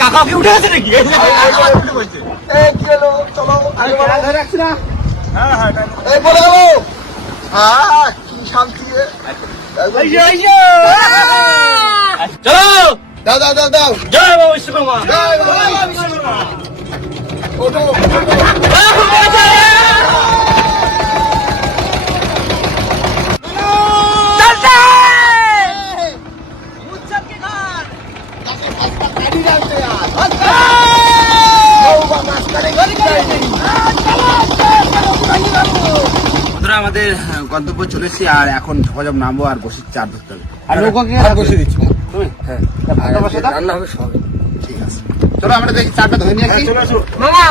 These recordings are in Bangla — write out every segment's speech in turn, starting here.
কাকা কি উঠে আছে নাকি? কি হলো? চলো ধরে রাখছি না। এই বলে গেলো। কি শান্তি। চলো দাও দাও দাও দাও। জয় বাবা বিশ্বকর্মা। জয় বাবা বিশ্বকর্মা। ওঠো। আমাদের গন্তব্য চলেছি আর এখন ঝকঝক নামবো আর বসির চার ধরতে হবে। আর নৌকাকে বসে দিচ্ছি তুমি? হ্যাঁ রান্না হবে সব। ঠিক আছে, চলো আমরা দেখি চারটা ধরে নিয়ে আসি। মামা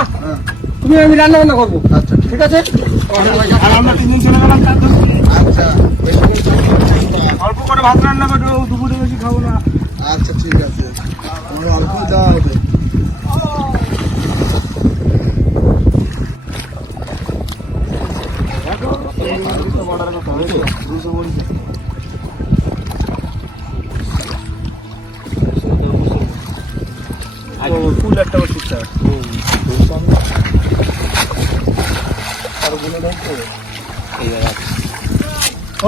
তুমি আমি রান্না বান্না করবো। আচ্ছা ঠিক আছে। আর আমরা তিনজন চলে গেলাম চার ধরতে। আচ্ছা অল্প করে ভাত রান্না করবো, দুপুরে বেশি খাবো না। আচ্ছা ঠিক আছে, আমার অল্প দেওয়া হবে। ফুল একটা বসির চার।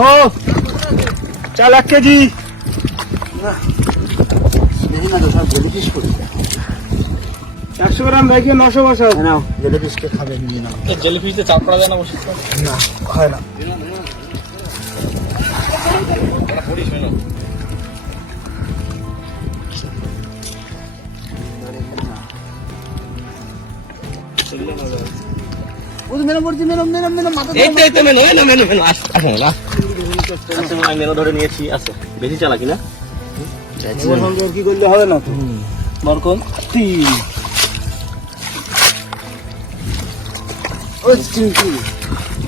ও চাল 1 কেজি। দেখি না তো সব জেলি পিস করি। 100 গ্রাম ব্যাগে 900 বসাও। নাও জেলি পিসকে খাবে নিয়ে নাও। জেলিফিশে চাপ করা যায় না বসে? না হয় না। মেনো ধরে নিয়েছি। আছে বেশি চালাকি না? কি করলে হবে না তো? বরকম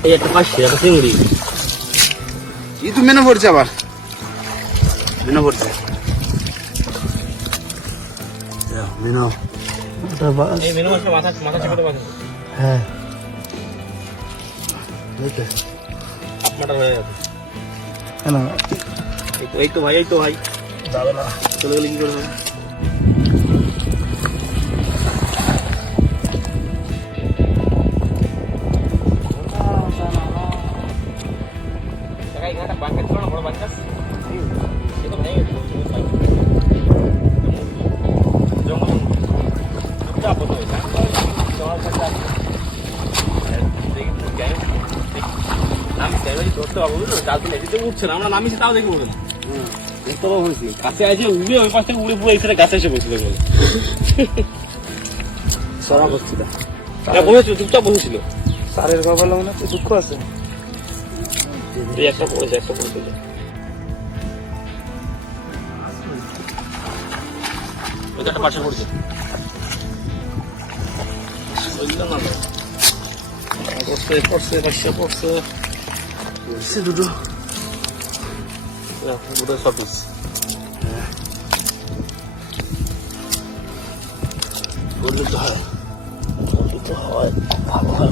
এই একটা পাশে একটা চিংড়ি। ই তো মেনে পড়ছে, আবার মেনে পড়ছে। মিনো এই মেনু মাছটা মাথা চেপে পাঠান। হ্যাঁ আপনারটা হয়ে যাবে। কেন এই তো ভাই যাবে না। চলে গেলে কি করবে? উঠছে না, আমরা নামিছি তাও দেখি বলবে না। দেখতে পাবো হয়েছি কাছে আছে, উড়ে ওই পাশ থেকে উড়ে পুরো এসে গাছে এসে বসছিল বলে সারা বস্তিটা বসেছিল, চুপচাপ বসেছিল। সারের কপালে মনে হচ্ছে দুঃখ আছে। এই একটা পড়েছিল। ওই একটা পাশে পড়ছে। পড়ছে দুটো সব পিস। করলে তো হয়, ভালো হয়।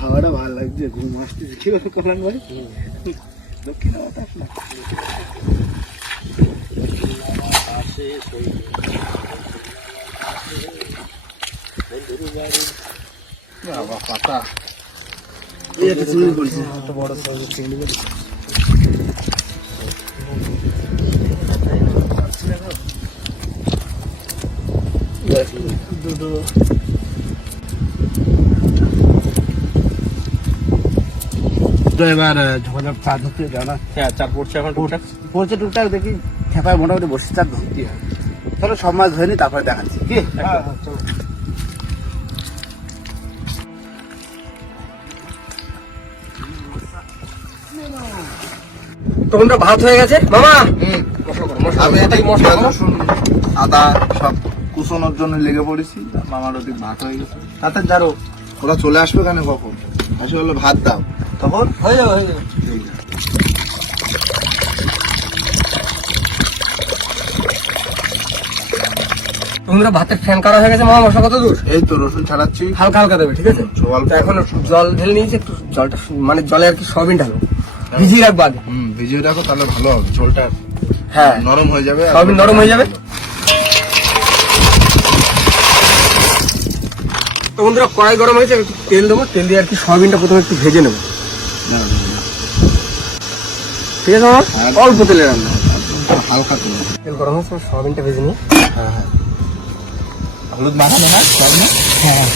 হাওয়াটা ভালো লাগছে, ঘুম আসতেছে। কি বলে কল্যাণ ভাই? দক্ষিণা বাতাস না বাবা, পাতা একটা চিংড়ি পড়ছে, একটা বড় সাইজের চিংড়ি পড়ছে। দুটো এবার ঝকঝক চা ধরতে যাও না? হ্যাঁ, চার পড়ছে এখন টুকটাক। পড়ছে টুকটাক, দেখি খেপায় মোটামুটি বসে চার ধরতে হয়। চলো সব মাছ ধরে নি, তারপরে দেখাচ্ছি। কি চলো। তোমরা ভাত হয়ে গেছে মামা? আমি এটাই মশলা, রসুন, আদা সব কুচোনোর জন্য লেগে পড়েছি। মামার ওদিক ভাত হয়ে গেছে। হাতের ঝাড়ু ওরা চলে আসবে কেন কখন? মাসি বললো ভাত দাও, তখন হয়ে যাবে হয়ে যাবে। তোমরা ভাতের ফ্যান করা হয়ে গেছে মামা, মশলা কত দূর? এই তো রসুন ছাড়াচ্ছি। হালকা হালকা দেবে, ঠিক আছে? অল্প তো এখন জল ঢেলে নিয়েছি, একটু জলটা মানে জলে আর কি সয়াবিন ঢালো, ভিজিয়ে রাখবো আগে। ভিজিয়ে রাখো, তাহলে ভালো হবে, ঝোলটা হ্যাঁ, নরম হয়ে যাবে। সয়াবিন নরম হয়ে যাবে। তো বন্ধুরা কড়াই গরম হয়েছে, একটু তেল দেবো, তেল দিয়ে আর কি সয়াবিনটা প্রথমে একটু ভেজে নেবো, ঠিক আছে মামা? অল্প তেলে রান্না, হালকা করে। তেল গরম হয়েছে, সয়াবিনটা ভেজে নিই। হলুদ মাখানো না সয়াবিনে? হ্যাঁ,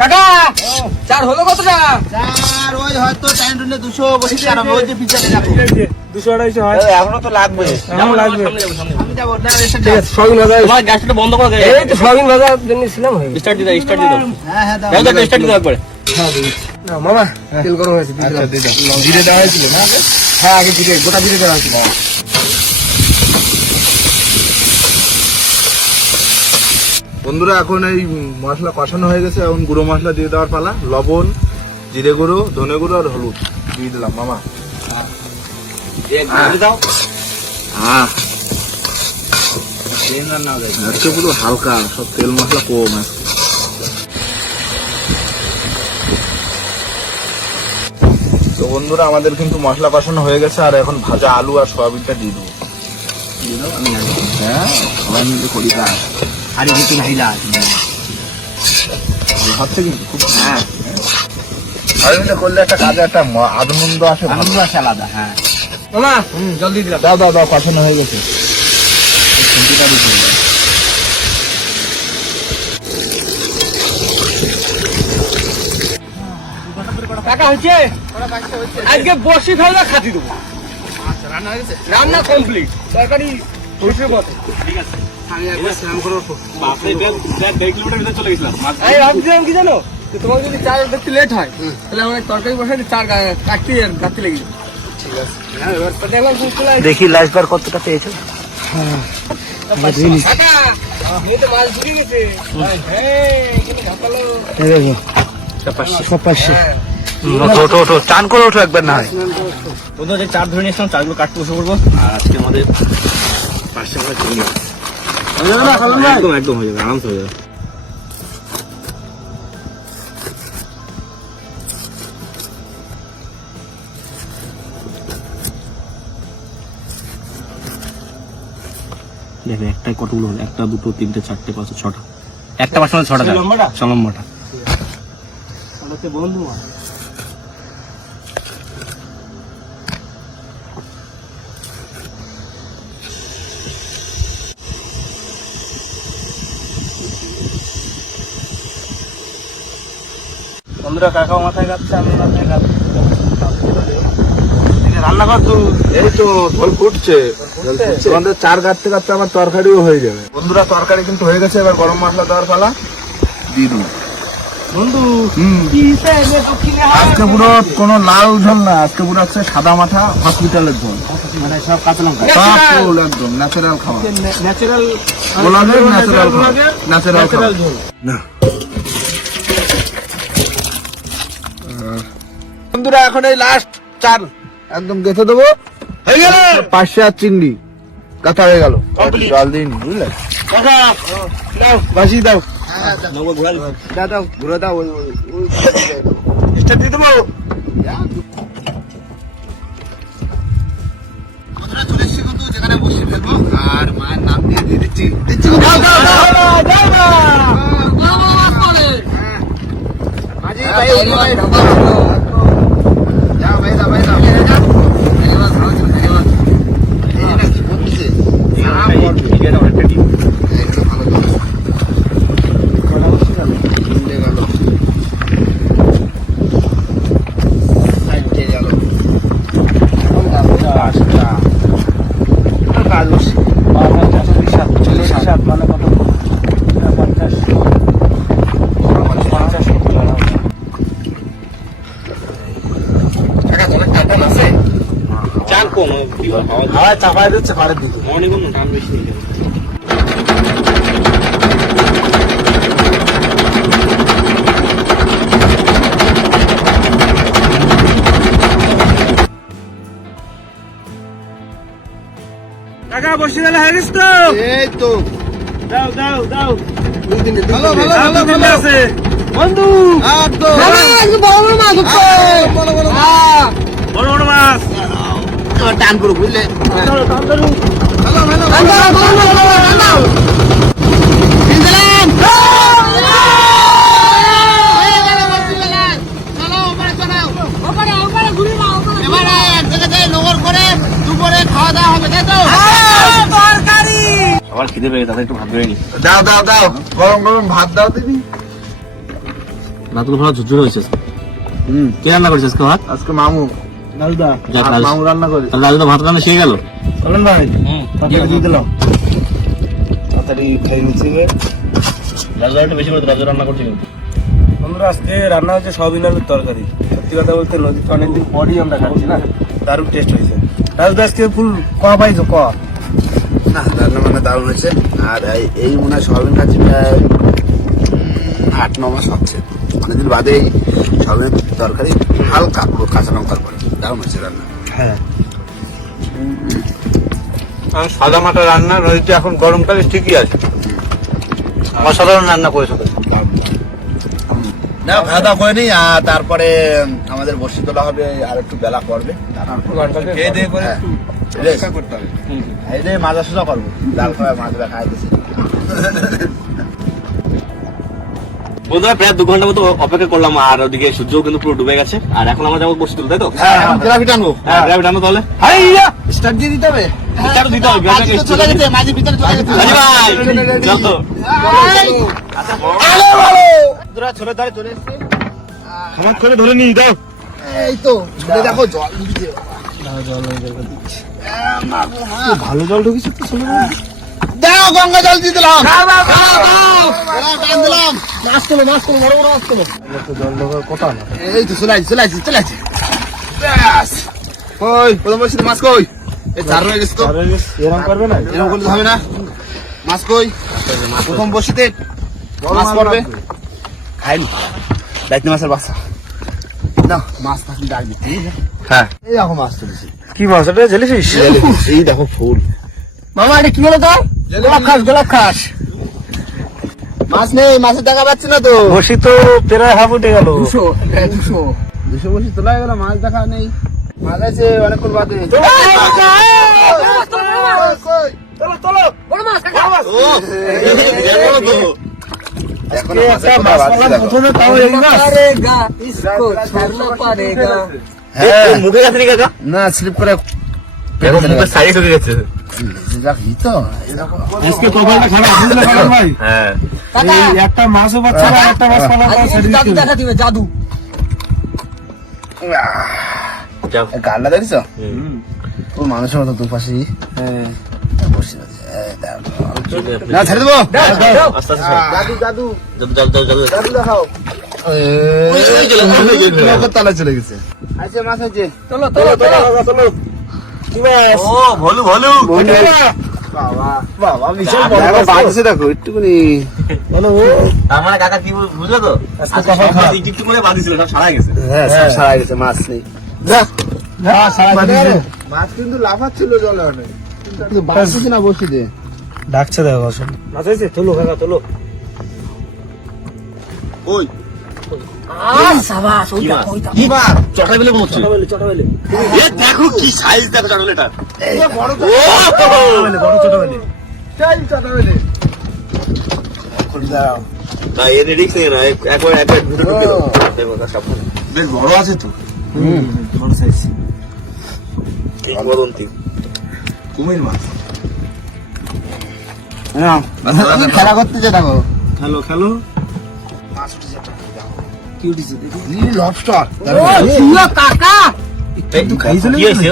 কাকা চার হলো কতটা? আর ওই হয়তো টাইম টুনে 200 বসে আর ওই যে পিজ্জাটা যাবো 200-250 হয়। এখনো তো লাগবে। এখন লাগবে। সামনে যাবো, সামনে যাবো। আমি যাবো না রেস্ট ঠিক আছে, সয়াবিন ভাজা তোমার গ্যাসটা বন্ধ করে দে। এই তো সয়াবিন ভাজার জন্য ছিলাম, হয়ে গেছে। স্টার্ট দিয়ে দাও, স্টার্ট দিয়ে দাও। হ্যাঁ হ্যাঁ দাও দাও, দাও, স্টার্ট দিয়ে দাও একবারে। না মামা, তেল গরম হয়েছে, দিয়ে আচ্ছা দিলাম। দিয়ে দাও। জিরে দেওয়া হয়েছিল না আগে? হ্যাঁ, আগে জিরে, গোটা জিরে দেওয়া হয়েছিল। বন্ধুরা এখন এই মশলা কষানো হয়ে গেছে, এখন গুঁড়ো মশলা দিয়ে দেওয়ার পালা। লবণ, জিরে গুঁড়ো, ধনে গুঁড়ো আর হলুদ দিয়ে দিলাম মামা। দিয়ে দাও। আজকে পুরো হালকা, সব তেল মশলা কম আছে। তো বন্ধুরা আমাদের কিন্তু মশলা কষানো হয়ে গেছে, আর এখন ভাজা আলু আর সয়াবিনটা দিয়ে দেবো। হ্যাঁ, সবাই মিলে করি কাজ। আরে কিছু নাইলা হচ্ছে কিন্তু খুব, হ্যাঁ সবাই মিলে করলে একটা কাজে একটা আনন্দ আসে, ভালো। আনন্দ আছে আলাদা। হ্যাঁ মামা জল দিয়ে দিলাম। দাও দাও দাও, কষানো হয়ে গেছে। খুন্তিটা দিয়ে দাও। কাকা হচ্ছে আজকে বসি ফেলা খাতি দেবো। রান্না হয়ে গেছে। রান্না কমপ্লিট, তরকারি বসে পথে। আমি একবার স্নান করে বাপরে, দেড় কিলোমিটার ভিতরে চলে গেছিলাম। আমি ভাবছিলাম কি জানো, যে তোমার যদি চার দেখতে লেট হয় তাহলে আমার তরকারি বসাই চার কাটতে গাছতে লেগে যাবে। ঠিক আছে। তো দেখলাম তুমি চলে আসবে। দেখি লাস্ট বার কতটা পেয়েছো? কাকা, এই তো মাছ ঢুকে গেছে। হ্যাঁ, এখানে ঢাকালো। ওঠো চান করে ওঠো একবার না হয়। বন্ধুরা যে চার ধরে নিয়ে এসলাম, চারগুলো কাটতে বসে পড়বো। আর আজকে আমাদের পাঁচটা করে চিংড়ি মাছ। একদম একদম হয়ে যাবে, আরামসে হয়ে যাবে। দেখে একটাই কতগুলো হলো, একটা দুটো তিনটে চারটে পাঁচটা ছটা, একটা মাছ মানে ছটা যায়। লম্বাটা? লম্বাটা। বন্ধু বন্ধুরা কাকাও মাথায় কাটছে, আমি মাথায় কাটছি। রান্নাঘর তো এই তো ঝোল ফুটছে, আমাদের চার কাটতে কাটতে আমার তরকারিও হয়ে যাবে। বন্ধুরা তরকারি কিন্তু হয়ে গেছে, এবার গরম মশলা দেওয়ার পালা। দিয়ে দিন বন্ধু, আজকে পুরো কোনো লাল ঝোল না, আজকে পুরো হচ্ছে সাদা মাথা হসপিটালের ঝোল। মানে সব কাঁচা লঙ্কা। সব ফুল একদম ন্যাচারাল খাবার, ন্যাচারাল গোলাপের ন্যাচারাল খাবার, ন্যাচারাল খাবার। ঝোল। বন্ধুরা এখন এই লাস্ট চার একদম গেঁথে দেবো, হয়ে গেল। পাশে আর চিংড়ি কাঁথা হয়ে গেল। জল দিন, বুঝলে? দাও, বাসি দাও, নবো ঘোরাল। দাও দাও, ঘুরে দাও। স্টার্ট দিয়ে দেবো। চলে এসছি কিন্তু যেখানে বসে ফেলবো, আর মায়ের নাম দিয়ে দিয়ে দিচ্ছি। দাও দাও দাও দাও না। মাঝি ভাই, ভাই যাও ভাই, দাও ভাই, দাও। ধন্যবাদ, ভালো ছিল, ধন্যবাদ। এই যে না কি বলছে? এইগুলো ভালো ছিল। মিলে গেল। উঠে গেল। কাজ বসে। 47 মানে কত? 50 হাওয়ায় চাপায় দিচ্ছে পাড়ের দিকে। অনেক টান বেশি হয়ে যাবে। কাকা বসে গেলে হারিস তো এই তো দাও দাও দাও ভালো ভালো ভালো ভালো আছে বন্ধু। একদম বড় বড় মাছ উঠছে বড় বড় বড় বড় মাছ। টান করো বুঝলে। চলো তাড়াতাড়ি। ভালো ভালো সবার খিদে পেয়ে তাদের একটু ভাত বেড়ে নি। দাও দাও দাও, গরম গরম ভাত দাও দিদি। ভাতগুলো ভালো ঝুরঝুরে হয়েছে। কে রান্না করেছিস আজকে ভাত? আজকে মামু লালদা যাক, আর মামু রান্না করে। তাহলে আজ তো ভাত রান্না শিখে গেল। চলেন ভাই দিয়ে দিলাম তাড়াতাড়ি খাই নিচ্ছি। রাজা একটু বেশি করে রাজা রান্না করছে কিন্তু। বন্ধুরা আজকে রান্না হচ্ছে সয়াবিন আলুর তরকারি। সত্যি কথা বলতে নদীতে অনেকদিন পরই আমরা খাচ্ছি না, দারুণ টেস্ট হয়েছে। রাজদা আজকে ফুল ক পাইছো ক? না রান্না মানে দারুণ হয়েছে। আর এই মনে হয় সয়াবিন খাচ্ছি প্রায় 8-9 মাস হচ্ছে। অনেকদিন বাদে এই সয়াবিন তরকারি হালকা পুরো কাঁচা লঙ্কার পরে দারুণ হয়েছে রান্না। হ্যাঁ সাদা মাটা রান্না নদীতে এখন গরমকালে ঠিকই আছে। অসাধারণ রান্না করেছো। না খাওয়া দাওয়া করে নিই, আর তারপরে আমাদের বসি তোলা হবে আর একটু বেলা পড়বে। খেয়ে দিয়ে পরে হ্যাঁ। একটু বেশ। অপেক্ষা করতে হবে। এই যে মাজা সোজা করবো, ডাল খাওয়া মাছ খাই দিছি। বন্ধুরা প্রায় 2 ঘন্টা মতো অপেক্ষা করলাম, আর ওদিকে সূর্যও কিন্তু পুরো ডুবে গেছে। আর এখন আমরা যাবো বসে তুলতে, তাই তো? হ্যাঁ এখন গ্রাফি টানবো। হ্যাঁ গ্রাভি টানো তাহলে। স্টার্ট দিয়ে দিতে হবে। চারু দিতে হবে, মাঝি তো চলে গেছে, মাঝি ভিতরে চলে গেছে। রাজি ভাই, চলো। ছোট ধরে চলে এসছে। আমার করে ধরে নিয়ে দাও। এই তো ঝুলে দেখো জল দিচ্ছে। ভালো জল ঢুকিস তো ছোট দাও গঙ্গা জল দিয়ে দিলাম। টান দিলাম। মাছ তোলো বড় বড় মাছ তোলো। জল ঢোকার কথা না। এই তো চলে আসছে। ব্যাস। কই প্রথম বসে মাছ কই? এই চার রয়ে গেছে তো। এরকম করবে না? এরকম করলে হবে না। মাছ কই? প্রথম বসিতে মাছ পড়বে। খাইনি দায়িত্ব মাছের বাচ্চা না, মাছ থাকলে ডাক দিচ্ছি। হ্যাঁ এই দেখো মাছ তুলেছি। কি মাছ এটা? জেলিফিশ? এই দেখো ফুল। মামা এটা কি হলো তো? গোলাপ খাস মাছ নেই, মাছের দেখা পাচ্ছি না তো। বসি তো প্রায় হাফ উঠে গেল। 200 বসি তোলা গেল, মাছ দেখা নেই। মাছ আছে অনেকক্ষণ বাদে। মুখে গেছে নি কাকা? না স্লিপ করে মুখের সাইডে ঢুকে গেছে। আজকে কপালটা খারাপ বুঝলে কারণ ভাই। হ্যাঁ এই একটা মাছও পাচ্ছে না, একটা মাছ পালা জাদু। যাও। গান্ডা দেখছ ও মানুষের মতো দুপাশে বসে আছে। না ছেড়ে দেবো। আস্তে আস্তে ছাড়ো। জাদু যাও। দেখাও। তালায় চলে গেছে। আছে মাছ আছে। চলো কি মাছ? ও ভলু বাবা বিশাল বড় মাছ আছে দেখো একটুখানি। তার মানে কাকা কি বুঝলো তো? আজকে সব মাছ একটু করে বাঁধিছিল, সব সারা গেছে। হ্যাঁ সব সারা গেছে, মাছ নেই। মাছ কিন্তু লাফাচ্ছিল জলে অনেক, কিন্তু বাঁচছে না বসিতে। ডাকছে দেখো আসলে মাছ আছে। তোলো কাকা তোলো। ওই কি মাছ? চটা বেলে পড়ছে। চটা বেলে এ দেখো কি সাইজ, দেখো চটা বেলেটা। বড় চটা বেলে চাই চাটা বেলে। দাও না এর রিস্ক নেই না, একবার ভিতরে ঢুকে দাও। দেখো না সব বেশ বড় আছে তো। বড় সাইজ। কিংবদন্তি কুমির মাছ। খেলা করতেছে দেখো। খেলো মাছ উঠেছে কি উঠিছে দেখি। লবস্টার। কাকা কিন্তু খাইছিল কি হইছে?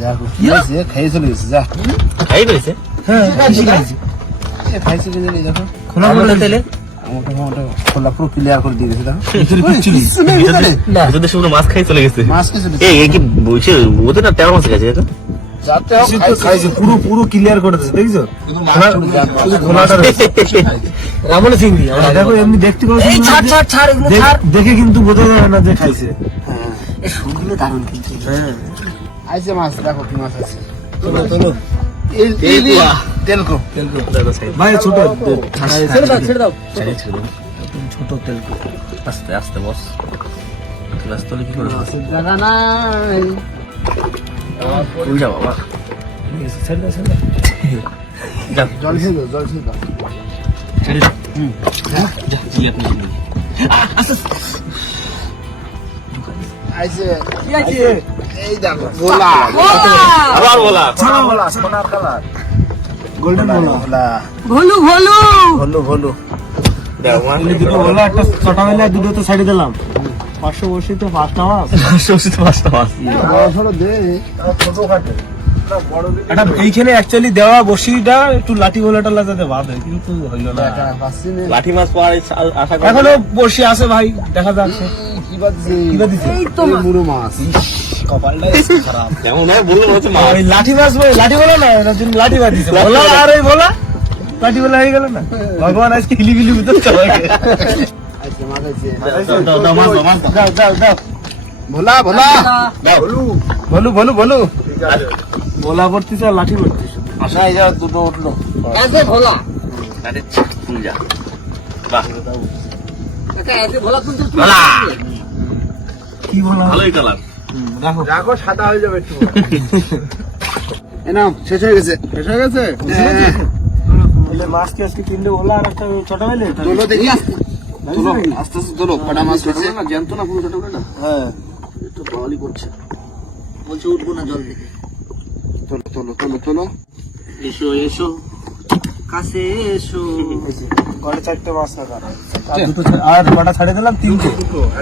দেখো কি হয়েছে, খেয়ে চলে গেছে। যা খাই হইছে। হ্যাঁ খাইছি খাইছে কি জানি দেখো। খোলা বলে তেলে আমাকে খোলা পুরো ক্লিয়ার করে দিয়ে দিয়েছে। দেখো যদি শুধু মাছ খাই চলে গেছে। মাছ কি চলে এই কি বলছে ওদের না তেরো মাছ গেছে এটা? যাতে হোক সিদ্ধ খাইছে, পুরো পুরো ক্লিয়ার করে দিয়েছে, দেখছো? শুধু খোলাটা রয়েছে। রামনে চিংড়ি দেখো এমনি দেখতে পাচ্ছি এই ছাড় ছাড় ছাড় এগুলো ছাড় দেখে কিন্তু বোঝা যায় না যে খাইছে। এই শুনগুলো দারুণ কিন্তু হ্যাঁ আইছে মাছ, দেখো কি মাছ আছে। তোলো তেলকো ভাই ছোট ছেড়ে দাও ছেড়ে দাও ছোট তেলকো। আস্তে আস্তে বস, ব্যস্ত হলে কি করে জায়গা নাই। উল্টা বাবা। ছেড়ে দাও, ছেড়ে দাও। যাও জল খেয়ে দাও, জল খেয়ে দাও। ছেড়ে দাও। যা, জি আপনি ছেড়ে দিন। আইছে কি আছে এই দেখো গোলা, আবার বলা। ছাড়া বলা, সোনার কালার, গোল্ডেন বলা। গোলা ভলু ভলু ভলু ভলু। দাও মা। এই দুটো বলা, একটা ছোটা বেলা, দুটো তো সাইডে দিলাম। 500 বসি তো 5টা মাছ। সবচেয়ে পাঁচটা মাছ। বড় ছোট দে। ছোট কাটে। এটা এইখানে অ্যাকচুয়ালি দেওয়া বসিটা একটু লাঠি গোলাটা লাগাতে বাঁধে, কিন্তু হইল না। টাকা পাচ্ছি না। লাঠি মাছ পাওয়ার আশা করি। এখনো বসি আছে ভাই, দেখা যাচ্ছে। কি বাজছে? কি বাদিছে? এই তো এই মুড়ো মাছ। কপালটা খারাপ। যেমন হয় বললো হচ্ছে মাছ। ওই লাঠি মাছ ভাই, লাঠি বলা না, এরা জন্য লাঠি বাঁধিছে। বলা আর ওই বলা, লাঠি বলা হয়ে গেল না। ভগবান আজকে হিলিবিলি ভিতর চলে গেছে। আইছে মাছ আইছে। দাও দাও মাছ দাও মাছ দাও। দাও দাও দাও। ভোলা ভোলা দাও। বলু বলু বলু। বলা পড়তিছে আর লাঠি পড়তিছে। আশা এই যাও, দুটো উঠলো। এসে ভোলা আরে তুই যা। বাহ, এটা এসে ভোলা কিন্তু বলা। কি বলা? ভালোই কালার। রাখো। রাখো, সাদা হয়ে যাবে একটু। এ নাও, শেষ হয়ে গেছে। শেষ হয়ে গেছে? বলে মাছ কি আজকে কিনলে বলা, আর একটা ছোট বেলে। তোলো দেখি। তোলো, আস্তে আস্তে তোলো। কটা মাছ রয়েছে? জ্যান্ত না পুরো ছোট না হ্যাঁ। একটু বাওয়ালি করছে। বলছে উঠবো না জল থেকে তোলো তোলো তোলো তোলো। এসো এসো। কাছে এসো কটা 4টে মাছ থাকা। আর দুটো আর কটা ছাড়ে দিলাম, 3টে।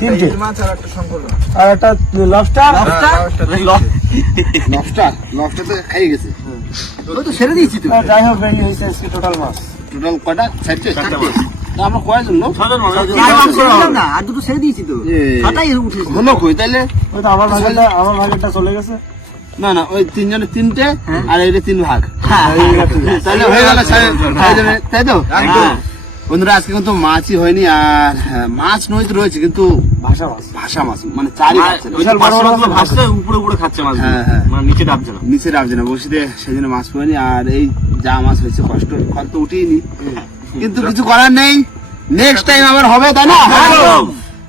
3টে মাছ আর একটা শঙ্কর। আর একটা লবস্টার। লবস্টার, লবস্টার তো খাইয়ে গেছে। ওই তো ছেড়ে দিয়েছি তো যাই হোক, বেরিয়ে হয়েছে আজকে টোটাল মাছ। টোটাল কটা? 4টে? চারটে মাছ। তা আমরা কয়জন লোক? না আর দুটো ছেড়ে দিয়েছি তো ছাতাই উঠেছে হলো কই তাইলে? ওই তো আমার ভাগেরটা চলে গেছে। না না, ওই 3 জনের 3টে আর এইটা 3 ভাগ। হ্যাঁ তাহলে হয়ে গেল, তাই তো? বন্ধুরা, আজকে কিন্তু মাছই হয়নি। আর মাছ নদীতে রয়েছে, কিন্তু ভাষা মাছ। ভাষা মাছ, মানে চারি খাচ্ছে না। বিশাল বড় মাছগুলো ভাসছে, উপরে উপরে খাচ্ছে মাছ। হ্যাঁ, হ্যাঁ। মানে নিচে ডাবছে না। নিচে রাখছে না, বসিতে সেজন্য মাছ পাইনি। আর এই যা মাছ হয়েছে, কষ্ট খড় তো উঠিনি, কিন্তু কিছু করার নেই। নেক্সট টাইম আবার হবে, তাই না?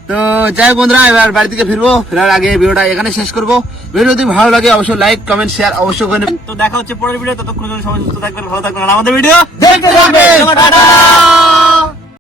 তো যাই হোক বন্ধুরা, এবার বাড়ি থেকে ফিরবো। ফেরার আগে ভিডিওটা এখানে শেষ করবো। ভিডিও যদি ভালো লাগে অবশ্যই লাইক কমেন্ট শেয়ার অবশ্যই করে নেবেন। তো দেখা হচ্ছে পরের ভিডিও। ততক্ষণ সবাই সুস্থ থাকবেন, ভালো থাকবেন। আর আমাদের ভিডিও দেখতে থাকবেন। টাটা।